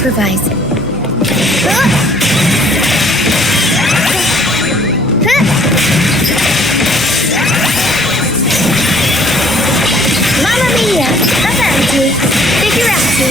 improvise. Mamma mia! Avanti! Figurati!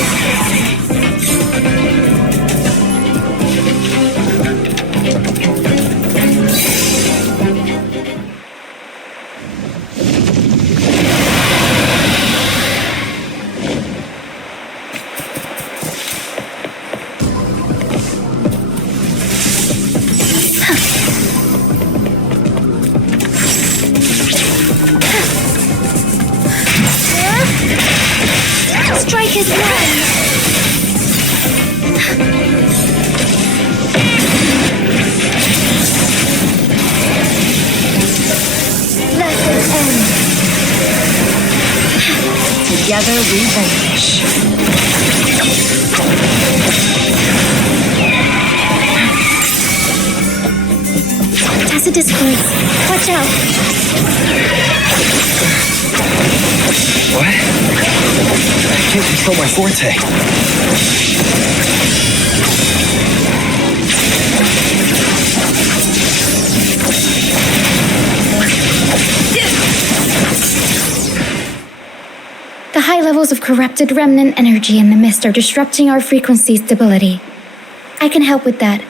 Strike his line! Lesson end. Together we vanish. Tacitus voice. Watch out! What? I can't control my forte. The high levels of corrupted remnant energy in the mist are disrupting our frequency stability. I can help with that.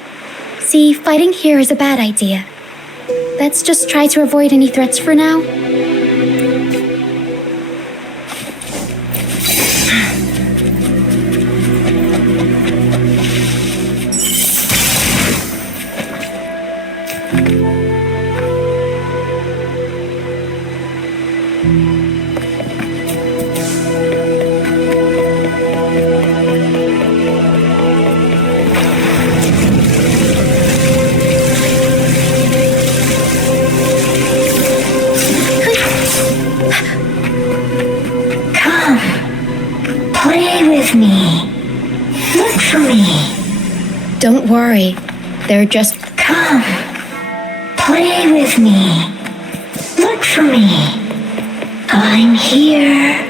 See, fighting here is a bad idea. Let's just try to avoid any threats for now. Don't worry, they're just... Come, play with me. Look for me. I'm here.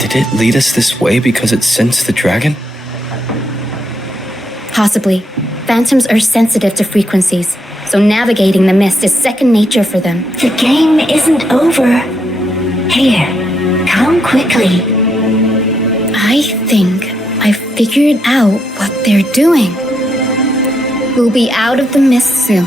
Did it lead us this way because it sensed the dragon? Possibly. Phantoms are sensitive to frequencies, so navigating the mist is second nature for them. The game isn't over. Here, come quickly. I think I figured out what they're doing. We'll be out of the mist soon.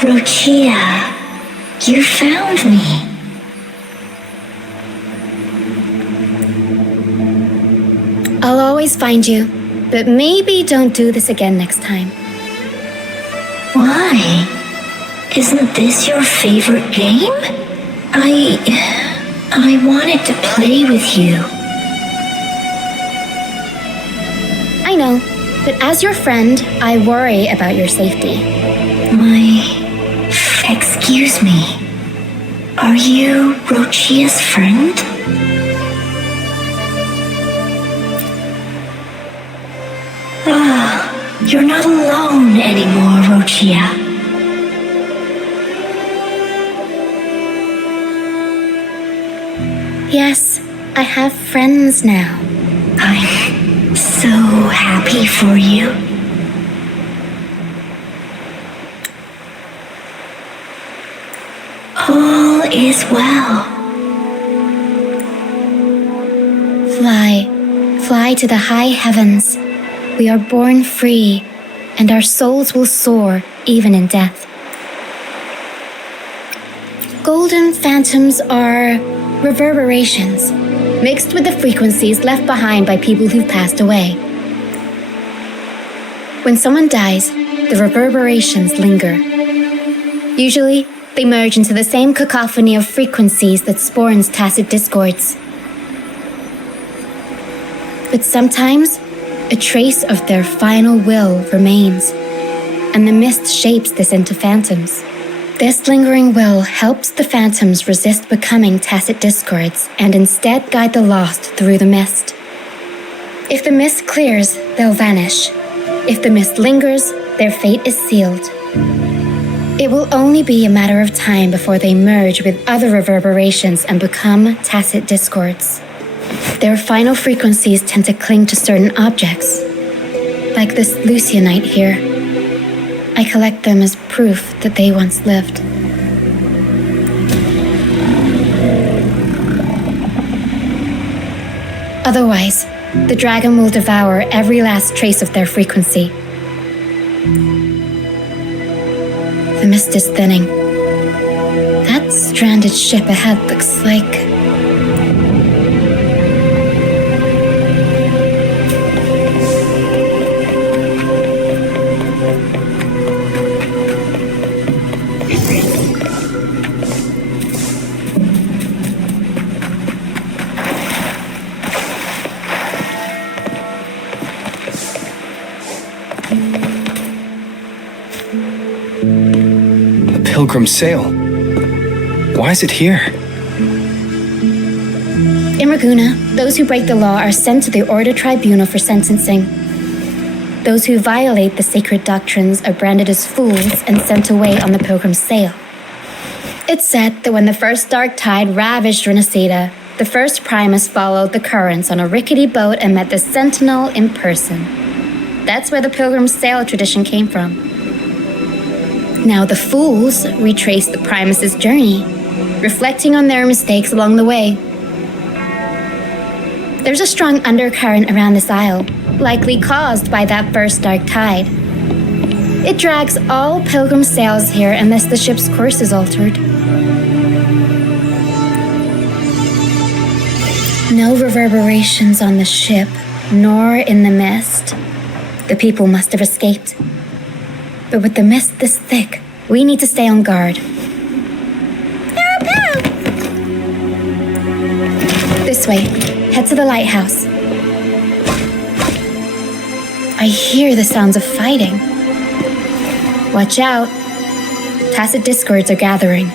Rinascita, you found me. I'll always find you, but maybe don't do this again next time. Why? Isn't this your favorite game? I wanted to play with you. I know, but as your friend, I worry about your safety. Excuse Excuse me. Are you Rochia's friend? Ah, you're not alone anymore, Rochia. Yes, I have friends now. I'm so happy for you. All is well. Fly to the high heavens. We are born free, and our souls will soar even in death. Golden phantoms are reverberations, mixed with the frequencies left behind by people who've passed away. When someone dies, the reverberations linger. Usually, they merge into the same cacophony of frequencies that spawns tacit discords. But sometimes, a trace of their final will remains, and the mist shapes this into phantoms. This lingering will helps the phantoms resist becoming tacit discords and instead guide the lost through the mist. If the mist clears, they'll vanish. If the mist lingers, their fate is sealed. It will only be a matter of time before they merge with other reverberations and become tacit discords. Their final frequencies tend to cling to certain objects, like this Lucianite here. I collect them as proof that they once lived. Otherwise, the dragon will devour every last trace of their frequency. The mist is thinning. That stranded ship ahead looks like... Pilgrim sail. Why is it here? In Raguna, those who break the law are sent to the Order Tribunal for sentencing. Those who violate the sacred doctrines are branded as fools and sent away on the Pilgrim's sail. It's said that when the first dark tide ravaged Rinascita, the first Primus followed the currents on a rickety boat and met the Sentinel in person. That's where the Pilgrim's sail tradition came from. Now the fools retrace the Primus's journey, reflecting on their mistakes along the way. There's a strong undercurrent around this isle, likely caused by that first dark tide. It drags all pilgrim sails here unless the ship's course is altered. No reverberations on the ship, nor in the mist. The people must have escaped. But with the mist this thick, we need to stay on guard. This way. Head to the lighthouse. I hear the sounds of fighting. Watch out. Tacit discords are gathering.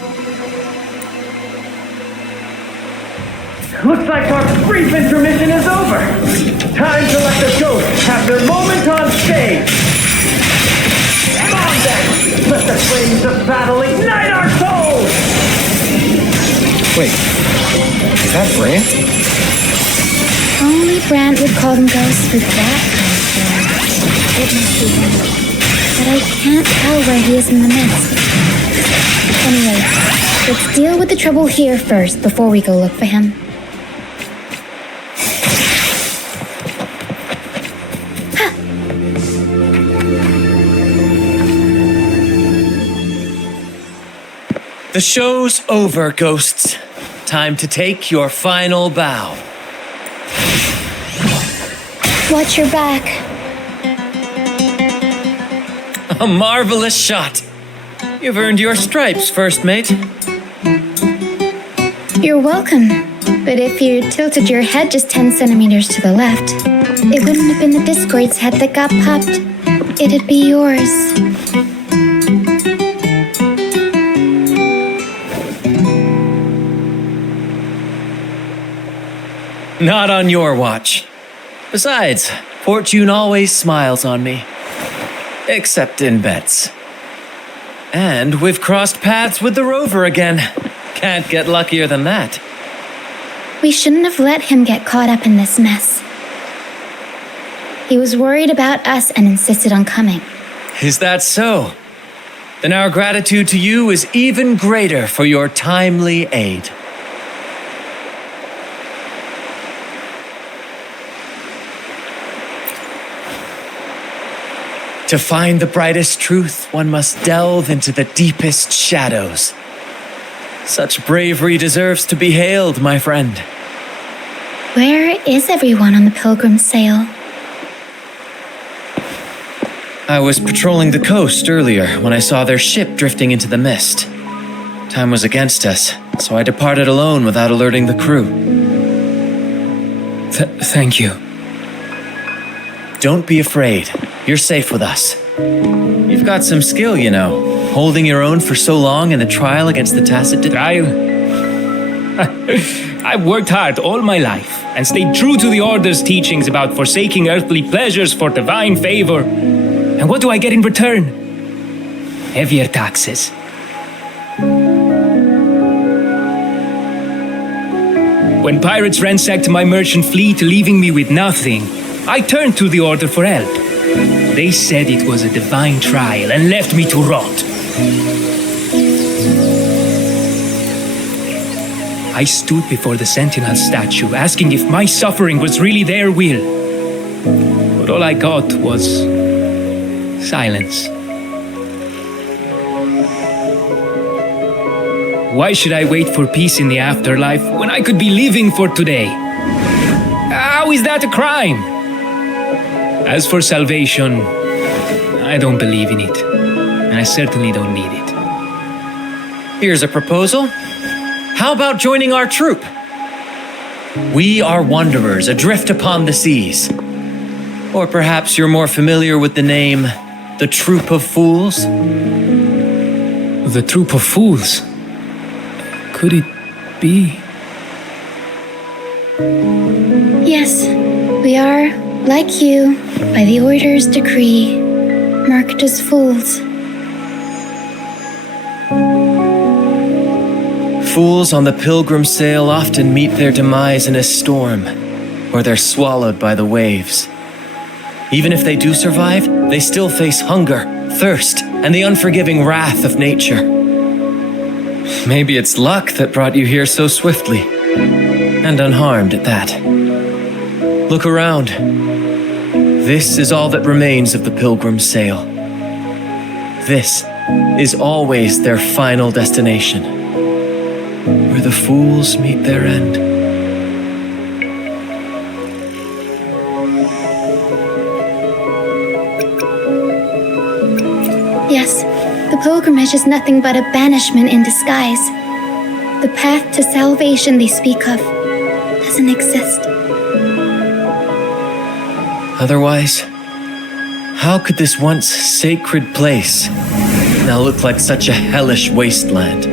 Looks like our brief intermission is over. Time to let the ghosts have their moment on stage. Come on then! Let the flames of battle ignite our souls! Wait, is that Brant? Only Brant would call them ghosts for that kind of thing. It must be him. But I can't tell where he is in the mist. Anyway, let's deal with the trouble here first before we go look for him. The show's over, ghosts. Time to take your final bow. Watch your back. A marvelous shot. You've earned your stripes, first mate. You're welcome. But if you tilted your head just 10 centimeters to the left, it wouldn't have been the Discord's head that got popped. It'd be yours. Not on your watch. Besides, fortune always smiles on me. Except in bets. And we've crossed paths with the rover again. Can't get luckier than that. We shouldn't have let him get caught up in this mess. He was worried about us and insisted on coming. Is that so? Then our gratitude to you is even greater for your timely aid. To find the brightest truth, one must delve into the deepest shadows. Such bravery deserves to be hailed, my friend. Where is everyone on the pilgrim sail? I was patrolling the coast earlier when I saw their ship drifting into the mist. Time was against us, so I departed alone without alerting the crew. Thank you. Don't be afraid. You're safe with us. You've got some skill, you know, holding your own for so long in a trial against the tacit... Trial? I've worked hard all my life and stayed true to the Order's teachings about forsaking earthly pleasures for divine favor. And what do I get in return? Heavier taxes. When pirates ransacked my merchant fleet, leaving me with nothing, I turned to the Order for help. They said it was a divine trial and left me to rot. I stood before the Sentinel statue, asking if my suffering was really their will. But all I got was silence. Why should I wait for peace in the afterlife when I could be living for today? How is that a crime? As for salvation, I don't believe in it, and I certainly don't need it. Here's a proposal. How about joining our troop? We are wanderers adrift upon the seas. Or perhaps you're more familiar with the name, the Troop of Fools? The Troop of Fools? Could it be? Yes, we are, like you, by the Order's decree, marked as fools. Fools on the pilgrim sail often meet their demise in a storm, or they're swallowed by the waves. Even if they do survive, they still face hunger, thirst, and the unforgiving wrath of nature. Maybe it's luck that brought you here so swiftly, and unharmed at that. Look around. This is all that remains of the pilgrim sail. This is always their final destination, where the fools meet their end. Yes, the pilgrimage is nothing but a banishment in disguise. The path to salvation they speak of doesn't exist. Otherwise, how could this once sacred place now look like such a hellish wasteland?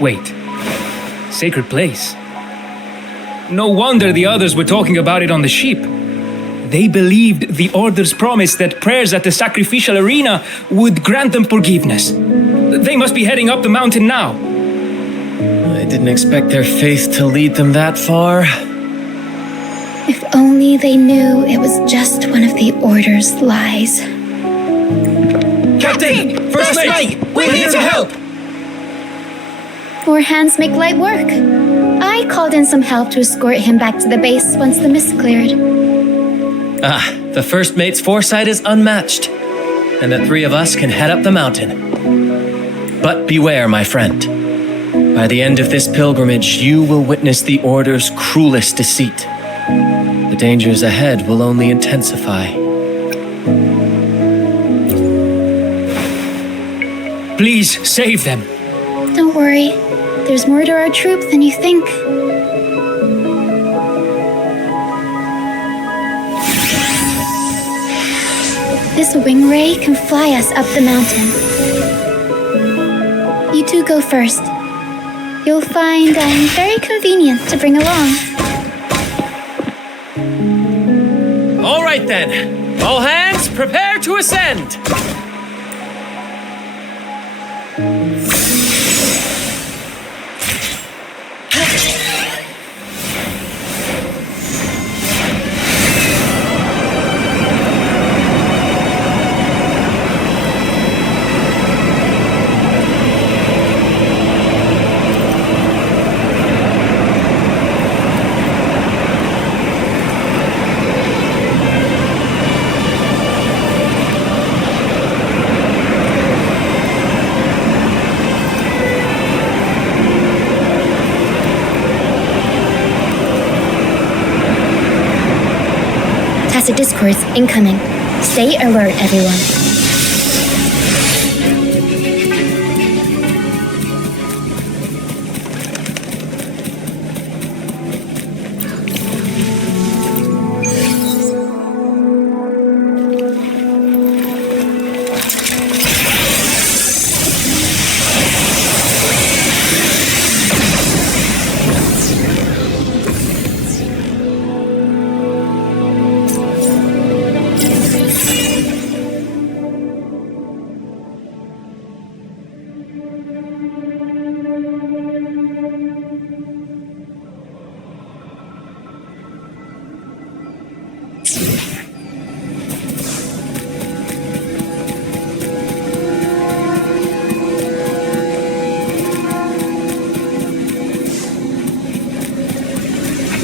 Wait. Sacred place? No wonder the others were talking about it on the ship. They believed the Order's promise that prayers at the sacrificial arena would grant them forgiveness. They must be heading up the mountain now. I didn't expect their faith to lead them that far. If only they knew it was just one of the Order's lies. Captain! First mate! We're here to help! More hands make light work. I called in some help to escort him back to the base once the mist cleared. The first mate's foresight is unmatched, and the three of us can head up the mountain. But beware, my friend. By the end of this pilgrimage, you will witness the Order's cruelest deceit. The dangers ahead will only intensify. Please, save them. Don't worry, there's more to our troop than you think. This wing ray can fly us up the mountain. You two go first. You'll find I'm very convenient to bring along. All right then. All hands, prepare to ascend. Tacit discords incoming. Stay alert, everyone.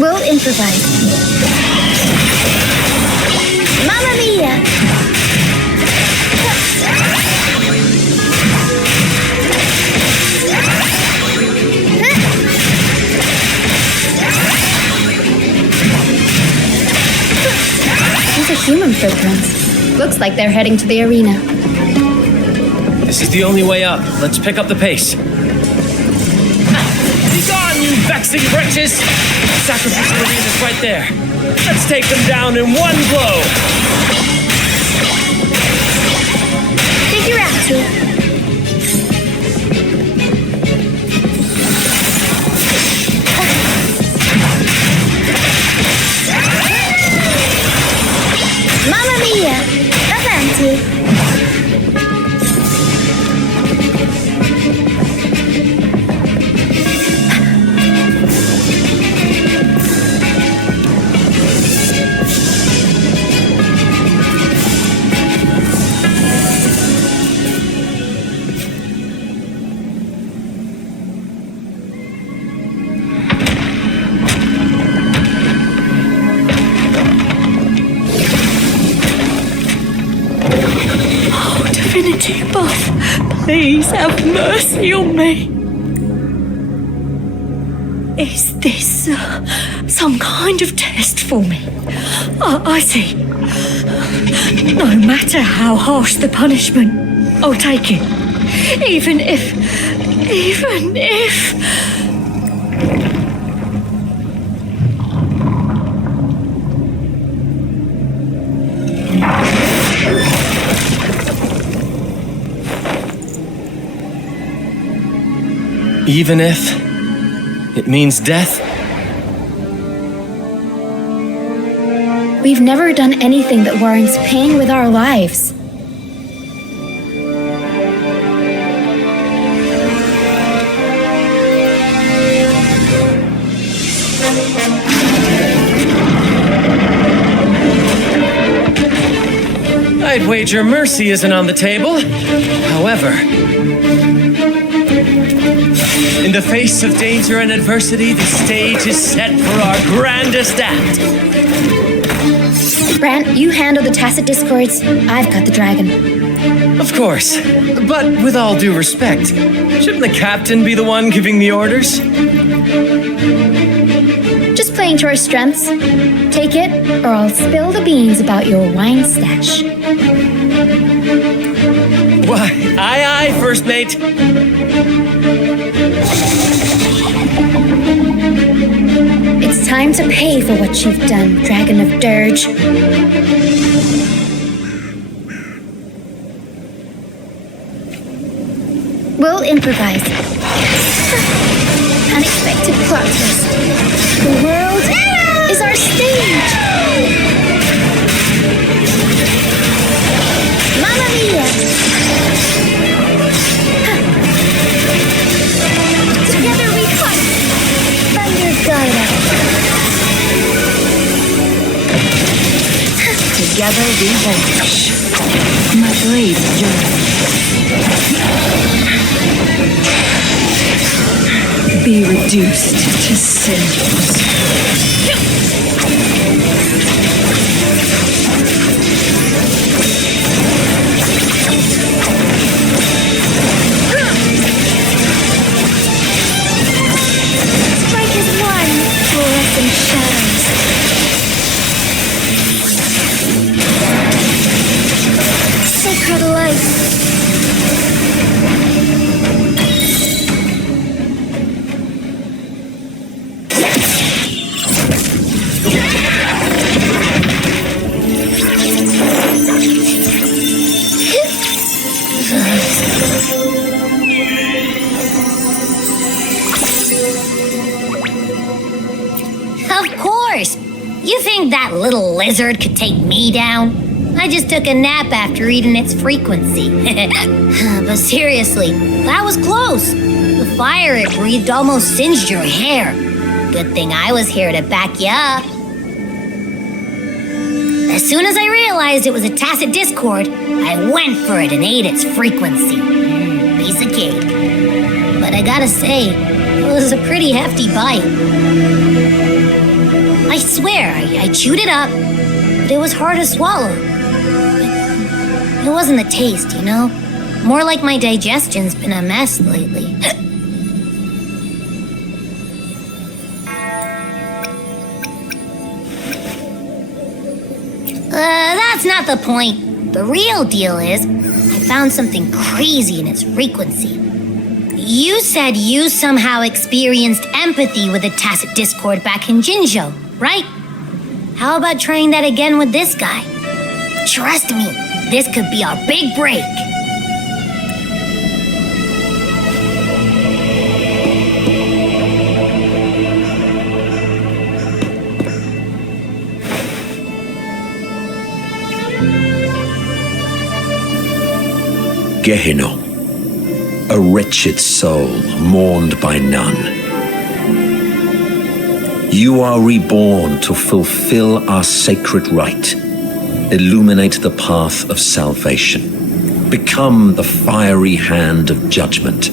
We'll improvise. Mamma mia! These are human footprints. Looks like they're heading to the arena. This is the only way up. Let's pick up the pace. Be gone, you vexing wretches! Sacrificial arena's right there. Let's take them down in one blow. Figure out you. Mamma mia! Avanti! Divinity Buff, please have mercy on me. Is this some kind of test for me? I see. No matter how harsh the punishment, I'll take it. Even if... Even if it means death? We've never done anything that warrants paying with our lives. I'd wager mercy isn't on the table. However, in the face of danger and adversity, the stage is set for our grandest act. Brant, you handle the tacit discords. I've got the dragon. Of course, but with all due respect, shouldn't the captain be the one giving the orders? Just playing to our strengths. Take it, or I'll spill the beans about your wine stash. Why, aye, first mate. It's time to pay for what you've done, Dragon of Dirge. We'll improvise. unexpected plot twist. The world is our stage! Mamma mia! Huh. Together we fight! Thunder guide us! Together we vanish. My blade yearns. Be reduced to cinders. Strike as one, fluorescent shadows. Sacred light. Of course! You think that little lizard could take me down? I just took a nap after eating its frequency. But seriously, that was close. The fire it breathed almost singed your hair. Good thing I was here to back you up. As soon as I realized it was a tacit discord, I went for it and ate its frequency. Piece of cake. But I gotta say, it was a pretty hefty bite. I swear, I chewed it up, but it was hard to swallow. It wasn't the taste, you know? More like my digestion's been a mess lately. That's not the point. The real deal is, I found something crazy in its frequency. You said you somehow experienced empathy with the tacit discord back in Jinzhou, right? How about trying that again with this guy? Trust me, this could be our big break. Gehenna, a wretched soul mourned by none. You are reborn to fulfill our sacred rite, illuminate the path of salvation, become the fiery hand of judgment,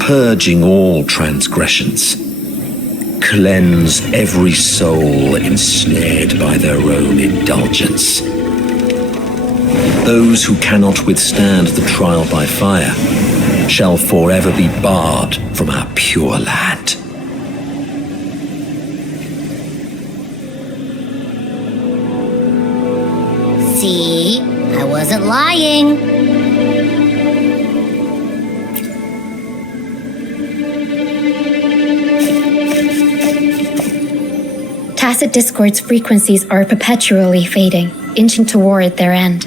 purging all transgressions. Cleanse every soul ensnared by their own indulgence. Those who cannot withstand the trial by fire shall forever be barred from our pure land. See, I wasn't lying. Tacit discord's frequencies are perpetually fading, inching toward their end.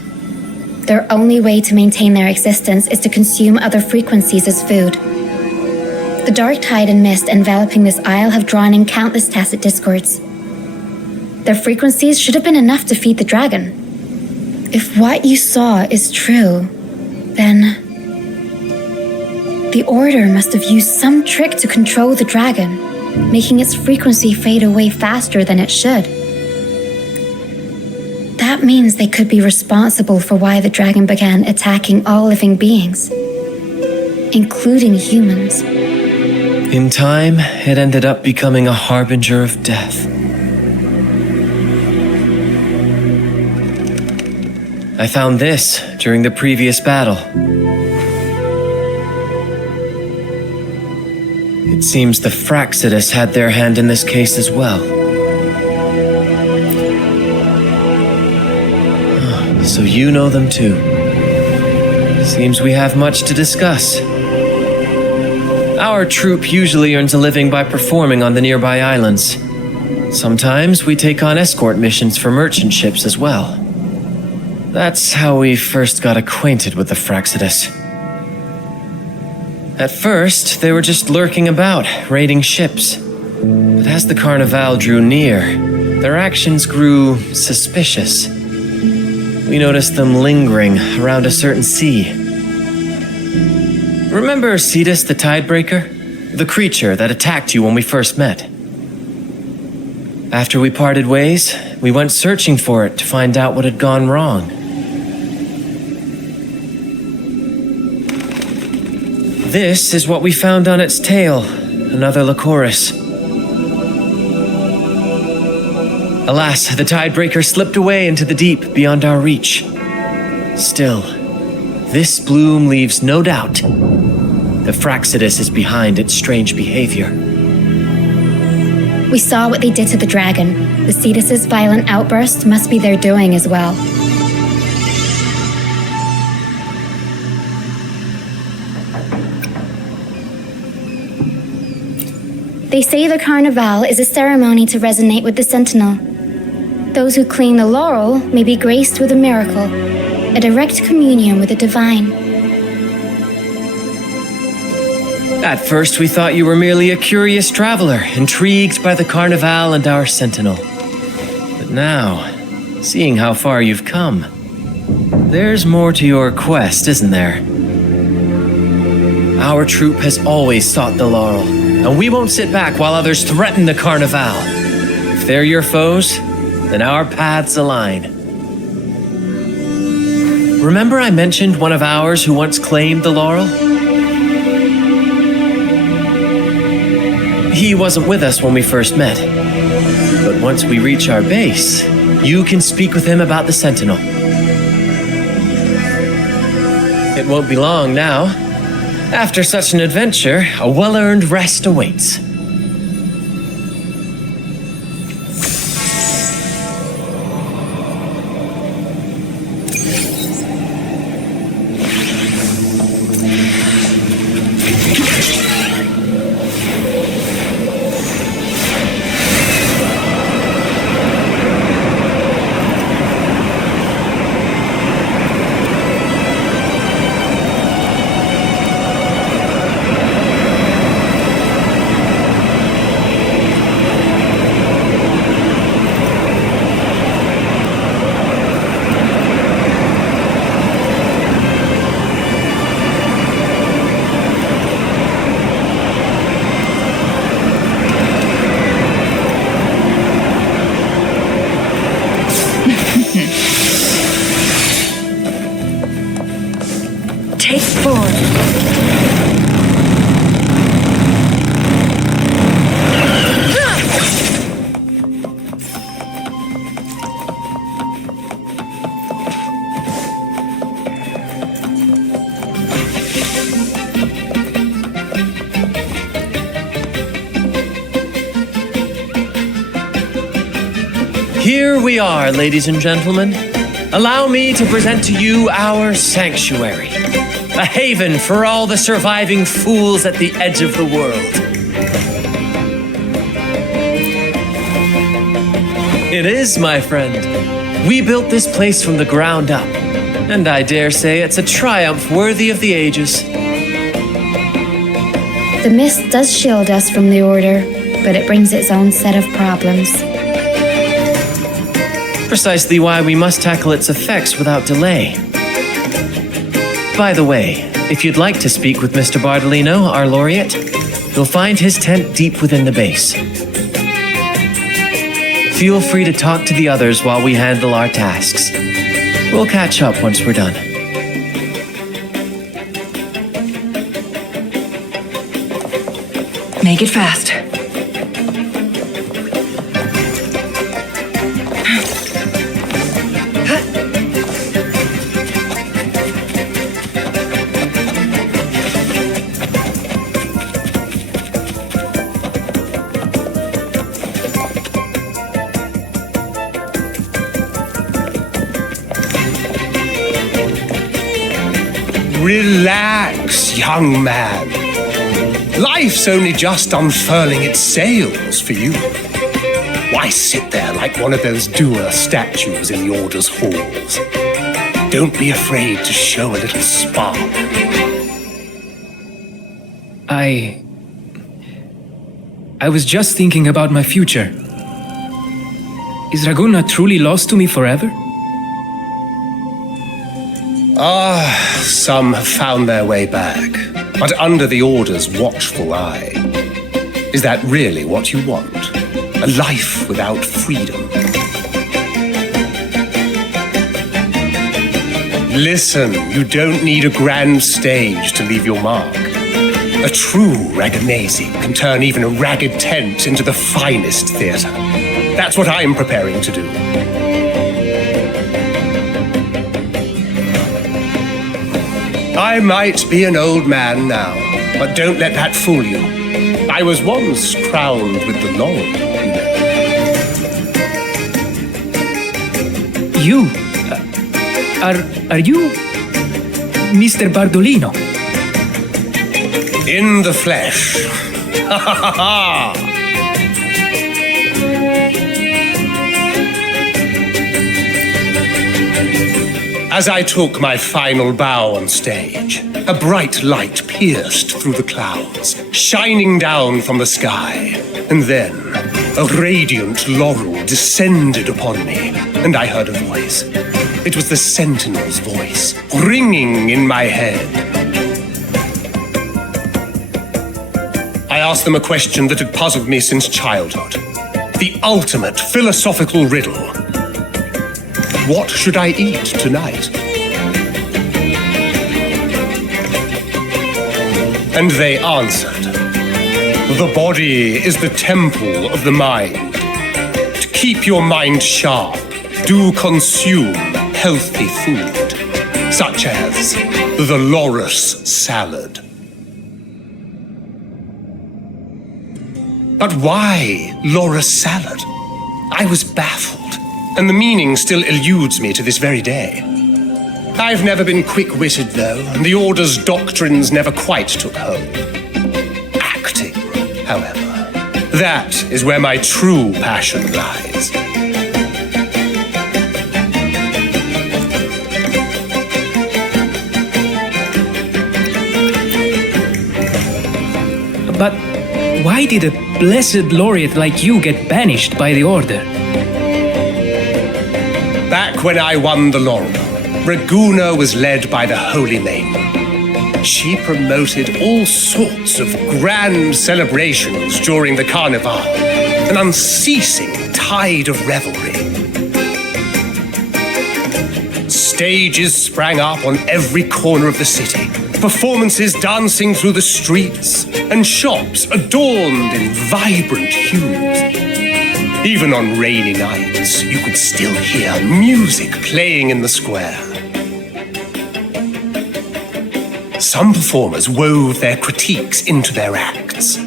Their only way to maintain their existence is to consume other frequencies as food. The dark tide and mist enveloping this isle have drawn in countless tacit discords. Their frequencies should have been enough to feed the dragon. If what you saw is true, then the Order must have used some trick to control the dragon, making its frequency fade away faster than it should. That means they could be responsible for why the dragon began attacking all living beings, including humans. In time, it ended up becoming a harbinger of death. I found this during the previous battle. It seems the Fraxidus had their hand in this case as well. So you know them too. Seems we have much to discuss. Our troop usually earns a living by performing on the nearby islands. Sometimes we take on escort missions for merchant ships as well. That's how we first got acquainted with the Fraxidus. At first, they were just lurking about, raiding ships. But as the Carnival drew near, their actions grew suspicious. We noticed them lingering around a certain sea. Remember Cetus the Tidebreaker? The creature that attacked you when we first met? After we parted ways, we went searching for it to find out what had gone wrong. This is what we found on its tail, another Lycoris. Alas, the Tidebreaker slipped away into the deep beyond our reach. Still, this bloom leaves no doubt that Fraxidus is behind its strange behavior. We saw what they did to the dragon. The Cetus's violent outburst must be their doing as well. They say the Carnival is a ceremony to resonate with the Sentinel. Those who clean the laurel may be graced with a miracle, a direct communion with the divine. At first, we thought you were merely a curious traveler, intrigued by the Carnival and our Sentinel. But now, seeing how far you've come, there's more to your quest, isn't there? Our troop has always sought the laurel, and we won't sit back while others threaten the Carnival. If they're your foes, then our paths align. Remember I mentioned one of ours who once claimed the laurel? He wasn't with us when we first met. But once we reach our base, you can speak with him about the Sentinel. It won't be long now. After such an adventure, a well-earned rest awaits. Take forward. Here we are, ladies and gentlemen. Allow me to present to you our sanctuary, a haven for all the surviving fools at the edge of the world. It is, my friend. We built this place from the ground up, and I dare say it's a triumph worthy of the ages. The mist does shield us from the Order, but it brings its own set of problems. Precisely why we must tackle its effects without delay. By the way, if you'd like to speak with Mr. Bardolino, our laureate, you'll find his tent deep within the base. Feel free to talk to the others while we handle our tasks. We'll catch up once we're done. Make it fast. Relax, young man. Life's only just unfurling its sails for you. Why sit there like one of those dour statues in the Order's halls? Don't be afraid to show a little spark. I I was just thinking about my future. Is Raguna truly lost to me forever? Some have found their way back, but under the Order's watchful eye. Is that really what you want? A life without freedom? Listen, you don't need a grand stage to leave your mark. A true Raganazi can turn even a ragged tent into the finest theatre. That's what I'm preparing to do. I might be an old man now, but don't let that fool you. I was once crowned with the laurel, you know. You? Are you Mr. Bardolino? In the flesh. Ha ha ha! As I took my final bow on stage, a bright light pierced through the clouds, shining down from the sky. And then, a radiant laurel descended upon me, and I heard a voice. It was the Sentinel's voice, ringing in my head. I asked them a question that had puzzled me since childhood. The ultimate philosophical riddle. What should I eat tonight? And they answered, the body is the temple of the mind. To keep your mind sharp, do consume healthy food, such as the loris salad. But why loris salad? I was baffled. And the meaning still eludes me to this very day. I've never been quick-witted, though, and the Order's doctrines never quite took hold. Acting, however, that is where my true passion lies. But why did a blessed laureate like you get banished by the Order? Back when I won the laurel, Raguna was led by the Holy Maiden. She promoted all sorts of grand celebrations during the Carnival, an unceasing tide of revelry. Stages sprang up on every corner of the city, performances dancing through the streets, and shops adorned in vibrant hues. Even on rainy nights, you could still hear music playing in the square. Some performers wove their critiques into their acts.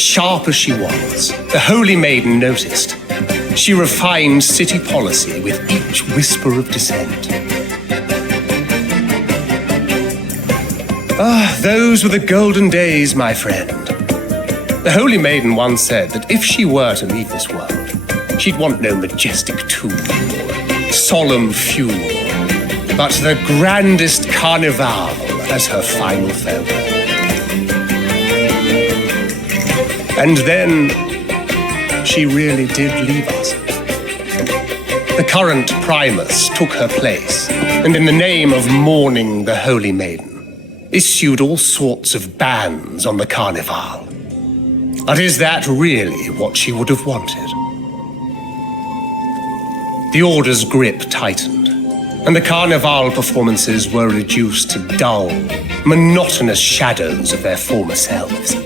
Sharp as she was, the Holy Maiden noticed. She refined city policy with each whisper of dissent. Those were the golden days, my friend. The Holy Maiden once said that if she were to leave this world, she'd want no majestic tomb or solemn funeral, but the grandest carnival as her final farewell. And then she really did leave us. The current Primus took her place, and in the name of mourning the Holy Maiden, issued all sorts of bans on the carnival. But is that really what she would have wanted? The Order's grip tightened, and the Carnival performances were reduced to dull, monotonous shadows of their former selves.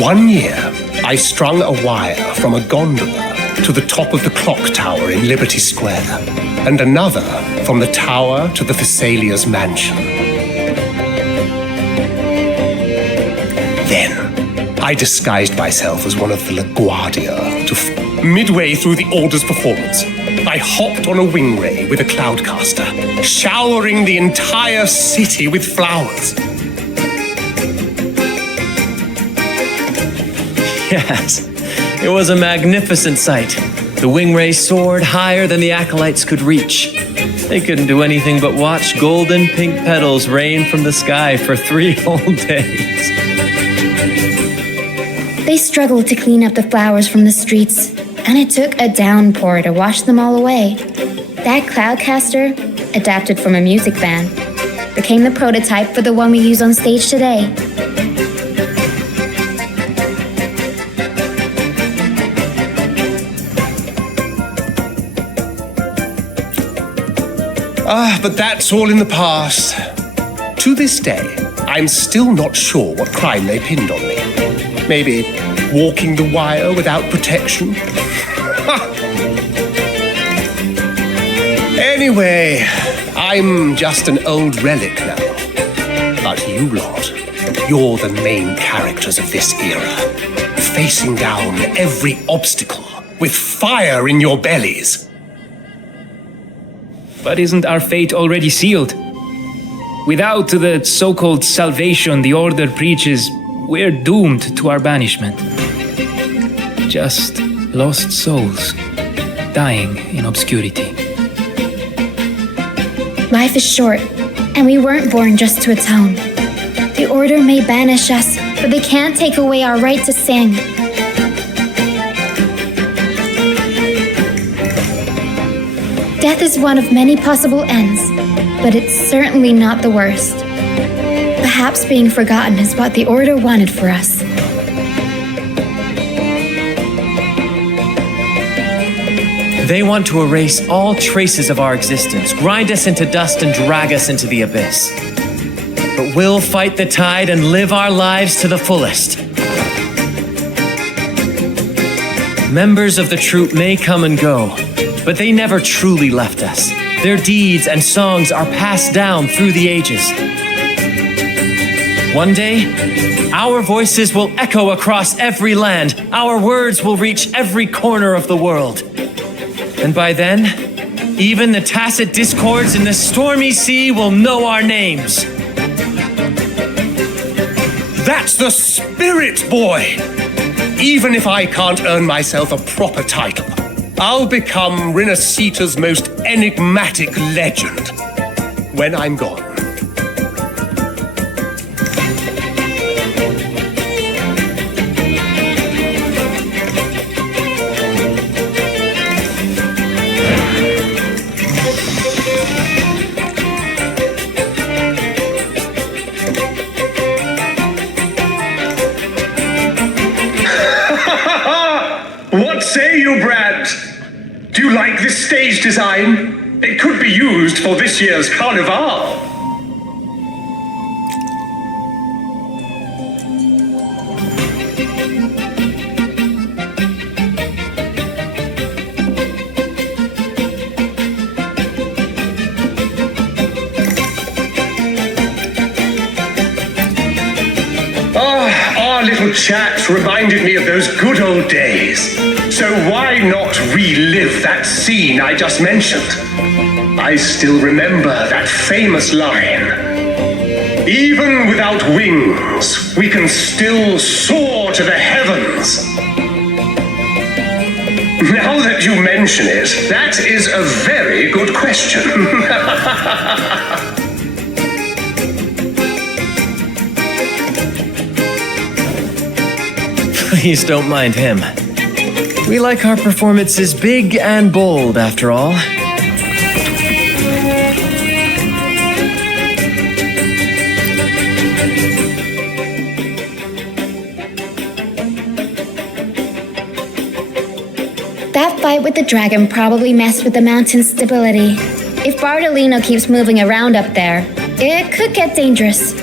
One year, I strung a wire from a gondola to the top of the clock tower in Liberty Square, and another from the tower to the Thessalia's mansion. Then, I disguised myself as one of the LaGuardia midway through the Order's performance, I hopped on a wing ray with a cloudcaster, showering the entire city with flowers. Yes, it was a magnificent sight. The wing ray soared higher than the acolytes could reach. They couldn't do anything but watch golden pink petals rain from the sky for 3 whole days. They struggled to clean up the flowers from the streets, and it took a downpour to wash them all away. That cloudcaster, adapted from a music band, became the prototype for the one we use on stage today. But that's all in the past. To this day, I'm still not sure what crime they pinned on me. Maybe walking the wire without protection? Anyway, I'm just an old relic now. But you lot, you're the main characters of this era, facing down every obstacle with fire in your bellies. But isn't our fate already sealed? Without the so-called salvation the Order preaches, we're doomed to our banishment. Just lost souls, dying in obscurity. Life is short, and we weren't born just to atone. The Order may banish us, but they can't take away our right to sing. Death is one of many possible ends, but it's certainly not the worst. Perhaps being forgotten is what the Order wanted for us. They want to erase all traces of our existence, grind us into dust and drag us into the abyss. But we'll fight the tide and live our lives to the fullest. Members of the troupe may come and go, but they never truly left us. Their deeds and songs are passed down through the ages. One day, our voices will echo across every land. Our words will reach every corner of the world. And by then, even the tacit discords in the stormy sea will know our names. That's the spirit, boy! Even if I can't earn myself a proper title, I'll become Rinascita's most enigmatic legend when I'm gone. What say you, Brad? Do you like this stage design? It could be used for this year's carnival. Our little chat reminded me of those good old days. So why not relive that scene I just mentioned? I still remember that famous line. Even without wings, we can still soar to the heavens. Now that you mention it, that is a very good question. Please don't mind him. We like our performances big and bold, after all. That fight with the dragon probably messed with the mountain's stability. If Bardolino keeps moving around up there, it could get dangerous.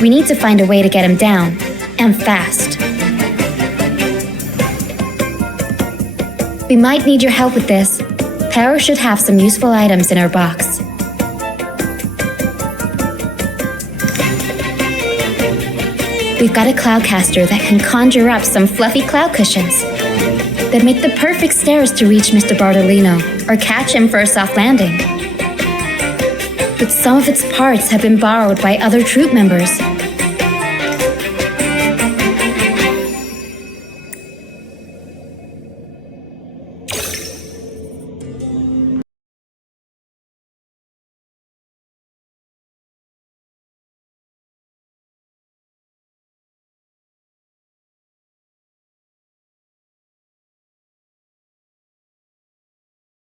We need to find a way to get him down, and fast. We might need your help with this. Power should have some useful items in her box. We've got a cloudcaster that can conjure up some fluffy cloud cushions that make the perfect stairs to reach Mr. Bardolino or catch him for a soft landing. But some of its parts have been borrowed by other troupe members,